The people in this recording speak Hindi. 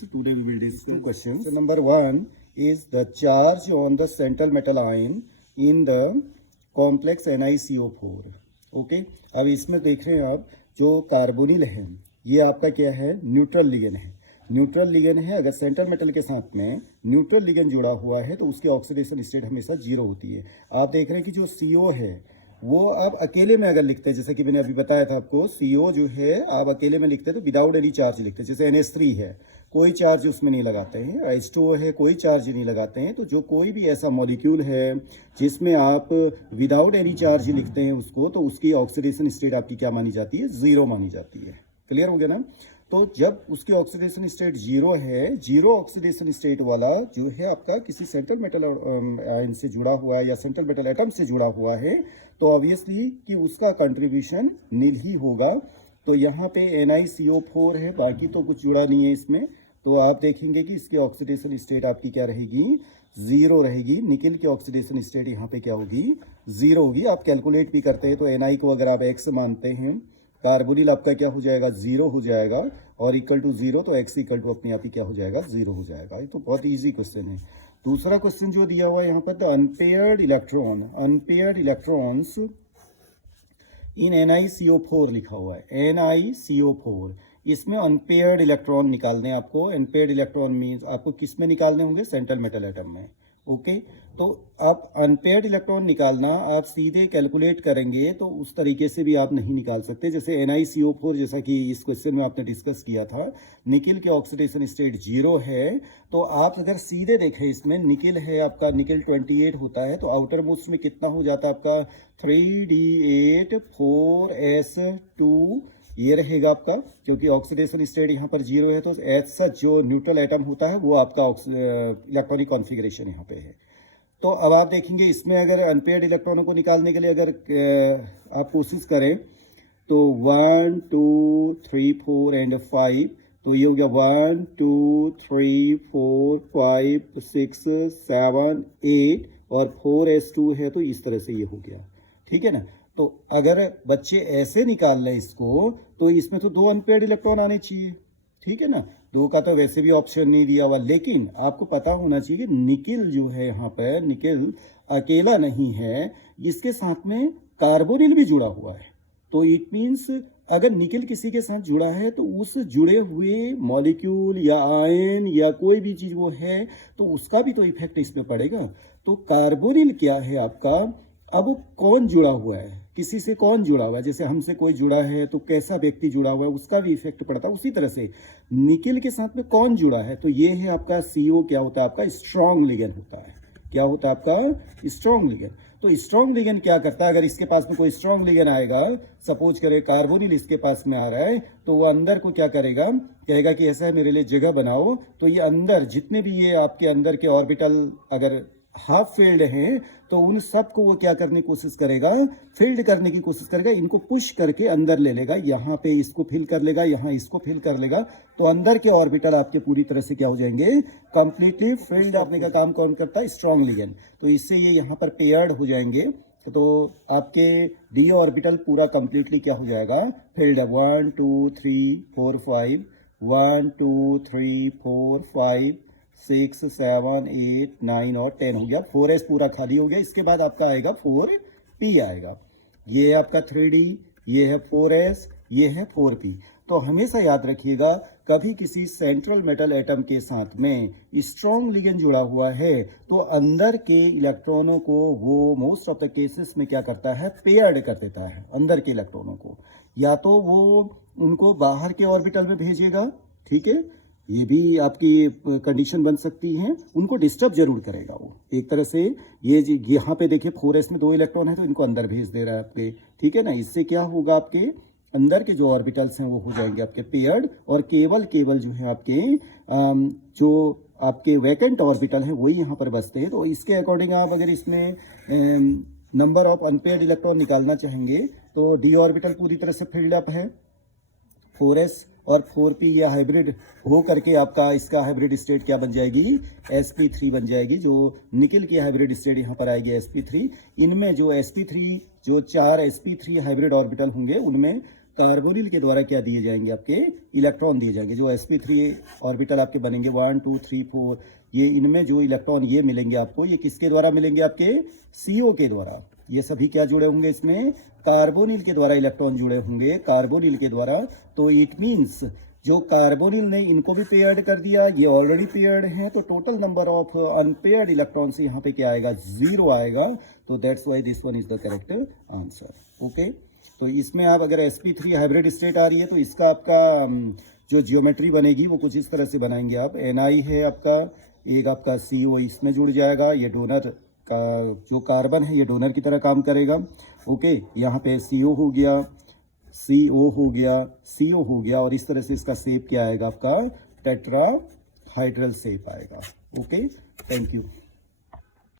Today we will discuss two questions. So number one is the charge on the central metal ion in the complex NiCO4. Okay, अब इसमें देख रहे हैं आप जो कार्बोनिल है ये आपका क्या है, न्यूट्रल लिगेंड है। न्यूट्रल लिगेंड है, अगर सेंट्रल मेटल के साथ में न्यूट्रल लिगेंड जुड़ा हुआ है तो उसकी ऑक्सीडेशन स्टेट हमेशा जीरो होती है। आप देख रहे हैं कि जो CO है वो आप अकेले में अगर लिखते हैं, जैसे कि मैंने अभी बताया था आपको, CO जो है आप अकेले में लिखते हैं तो विदाउट एनी चार्ज लिखते हैं। जैसे NH3 है, कोई चार्ज उसमें नहीं लगाते हैं, H2O है, कोई चार्ज नहीं लगाते हैं। तो जो कोई भी ऐसा मॉलिक्यूल है जिसमें आप विदाउट एनी चार्ज लिखते हैं उसको, तो उसकी ऑक्सीडेशन स्टेट आपकी क्या मानी जाती है, जीरो मानी जाती है। क्लियर हो गया ना। तो जब उसकी ऑक्सीडेशन स्टेट जीरो है, जीरो ऑक्सीडेशन स्टेट वाला जो है आपका किसी सेंट्रल मेटल आयन से जुड़ा हुआ है या सेंट्रल मेटल एटम से जुड़ा हुआ है, तो ऑब्वियसली कि उसका कंट्रीब्यूशन नील ही होगा। तो यहाँ पे NiCO4 है, बाकी तो कुछ जुड़ा नहीं है इसमें। तो आप देखेंगे कि इसकी ऑक्सीडेशन स्टेट आपकी क्या रहेगी, जीरो रहेगी। निकिल की ऑक्सीडेशन स्टेट यहाँ पे क्या होगी, जीरो होगी। आप कैलकुलेट भी करते हैं तो Na को अगर आप x मानते हैं, कार्बोनिल आपका क्या हो जाएगा, जीरो हो जाएगा, और इक्वल टू जीरो तो x इक्वल टू अपने आप ही क्या हो जाएगा, जीरो हो जाएगा। ये तो बहुत इजी क्वेश्चन है। दूसरा क्वेश्चन जो दिया हुआ है यहाँ पर, the unpaired electrons in NiCO4 लिखा हुआ है, NiCO4। इसमें अनपेयर्ड इलेक्ट्रॉन निकालने आपको। अनपेयर्ड इलेक्ट्रॉन मीन्स आपको किस में निकालने होंगे, सेंट्रल मेटल एटम में। ओके, तो आप अनपेयर्ड इलेक्ट्रॉन निकालना आप सीधे कैलकुलेट करेंगे तो उस तरीके से भी आप नहीं निकाल सकते। जैसे NiCO4 जैसा कि इस क्वेश्चन में आपने डिस्कस किया था, निकिल के ऑक्सीडेशन स्टेट जीरो है। तो आप अगर सीधे देखें, इसमें निकिल है आपका, निकिल 28 होता है, तो आउटर मोस्ट में कितना हो जाता है आपका, 3D8 4S2 ये रहेगा आपका, क्योंकि ऑक्सीडेशन स्टेट यहाँ पर जीरो है। तो एज सच जो न्यूट्रल एटम होता है वो आपका इलेक्ट्रॉनिक कॉन्फ़िगरेशन यहाँ पे है। तो अब आप देखेंगे इसमें अगर अनपेयर्ड इलेक्ट्रॉनों को निकालने के लिए अगर आप कोशिश करें तो 1 2 3 4 एंड 5, तो ये हो गया 1 2 3 4 5 6 7 8 और 4s2 है, तो इस तरह से ये हो गया। ठीक है ना। तो अगर बच्चे ऐसे निकाल लें इसको, तो इसमें तो 2 अनपेयर्ड इलेक्ट्रॉन आने चाहिए। ठीक है ना, 2 का तो वैसे भी ऑप्शन नहीं दिया हुआ। लेकिन आपको पता होना चाहिए कि निकिल जो है यहाँ पर, निकिल अकेला नहीं है, इसके साथ में कार्बोनिल भी जुड़ा हुआ है। तो इट मीन्स अगर निकिल किसी के साथ जुड़ा है तो उस जुड़े हुए मॉलिक्यूल या आयन या कोई भी चीज वो है तो उसका भी तो इफेक्ट इसमें पड़ेगा। तो कार्बोनिल क्या है आपका, अब कौन जुड़ा हुआ है, किसी से कौन जुड़ा हुआ है, जैसे हमसे कोई जुड़ा है तो कैसा व्यक्ति जुड़ा हुआ है उसका भी इफेक्ट पड़ता है। उसी तरह से निकिल के साथ में कौन जुड़ा है, तो ये है आपका CO क्या होता है आपका, स्ट्रॉन्ग लिगेंड होता है। क्या होता है आपका, स्ट्रॉन्ग लिगेंड। तो स्ट्रॉन्ग लिगेंड क्या करता है, अगर इसके पास में कोई स्ट्रॉन्ग लिगेंड आएगा, सपोज करे कार्बोनिल इसके पास में आ रहा है, तो वो अंदर को क्या करेगा, कहेगा कि ऐसा है मेरे लिए जगह बनाओ। तो ये अंदर जितने भी ये आपके अंदर के ऑर्बिटल अगर हाफ फील्ड हैं तो उन सब को वो क्या करने की कोशिश करेगा, फील्ड करने की कोशिश करेगा। इनको पुश करके अंदर ले लेगा, यहाँ पे इसको फिल कर लेगा, यहाँ इसको फिल कर लेगा। तो अंदर के ऑर्बिटल आपके पूरी तरह से क्या हो जाएंगे, कंप्लीटली फील्ड करने का काम कौन करता है, स्ट्रॉन्ग लिगेंड। तो इससे ये यहाँ पर पेयर्ड हो जाएंगे। तो आपके d ऑर्बिटल पूरा कंप्लीटली क्या हो जाएगा, फील्ड। 1 2 3 4 5 1 2 3 4 5 6 7 8 9 और 10 हो गया। 4s पूरा खाली हो गया। इसके बाद आपका आएगा 4p आएगा। ये है आपका 3d, ये है 4s, ये है 4p। तो हमेशा याद रखिएगा, कभी किसी सेंट्रल मेटल एटम के साथ में स्ट्रॉन्ग लिगेंड जुड़ा हुआ है तो अंदर के इलेक्ट्रॉनों को वो मोस्ट ऑफ द केसेस में क्या करता है, पेयर्ड कर देता है। अंदर के इलेक्ट्रॉनों को या तो वो उनको बाहर के ऑर्बिटल में भेजेगा, ठीक है, ये भी आपकी कंडीशन बन सकती है, उनको डिस्टर्ब जरूर करेगा वो एक तरह से। ये यहाँ पे देखिए 4s में 2 इलेक्ट्रॉन है तो इनको अंदर भेज दे रहा है आपके। ठीक है ना, इससे क्या होगा, आपके अंदर के जो ऑर्बिटल्स हैं वो हो जाएंगे आपके पेयर्ड, और केवल जो है आपके जो आपके वैकेंट ऑर्बिटल हैं वही यहाँ पर बचते हैं। तो इसके अकॉर्डिंग आप अगर इसमें नंबर ऑफ अनपेयर्ड इलेक्ट्रॉन निकालना चाहेंगे तो d ऑर्बिटल पूरी तरह से फिल्ड अप है, 4s और 4p या हाइब्रिड हो करके आपका इसका हाइब्रिड स्टेट क्या बन जाएगी, sp3 बन जाएगी। जो निकिल की हाइब्रिड स्टेट यहाँ पर आएगी sp3। इनमें जो sp3 जो 4 sp3 हाइब्रिड ऑर्बिटल होंगे उनमें कार्बोनिल के द्वारा क्या दिए जाएंगे, आपके इलेक्ट्रॉन दिए जाएंगे। जो sp3 ऑर्बिटल आपके बनेंगे 1 2 3 4, ये इनमें जो इलेक्ट्रॉन ये मिलेंगे आपको, ये किसके द्वारा मिलेंगे, आपके CO के द्वारा। ये सभी क्या जुड़े होंगे इसमें, कार्बोनिल के द्वारा इलेक्ट्रॉन जुड़े होंगे, कार्बोनिल के द्वारा। तो इट मीन्स जो कार्बोनिल ने इनको भी पेयर्ड कर दिया, ये ऑलरेडी पेयर्ड हैं, तो total number of unpaired electron से यहाँ पे क्या आएगा, 0 आएगा। तो that's why this one is the correct answer. Okay, तो इसमें आप अगर sp3 हाइब्रिड स्टेट आ रही है तो इसका आपका जो जियोमेट्री बनेगी वो कुछ इस तरह से बनाएंगे आप। Ni है आपका, एक आपका CO इसमें जुड़ जाएगा, ये डोनर का जो कार्बन है ये डोनर की तरह काम करेगा। ओके, यहाँ पे CO हो गया, CO हो गया, CO हो गया, और इस तरह से इसका शेप क्या आएगा, आपका टेट्राहाइड्रल शेप आएगा। Okay, thank you.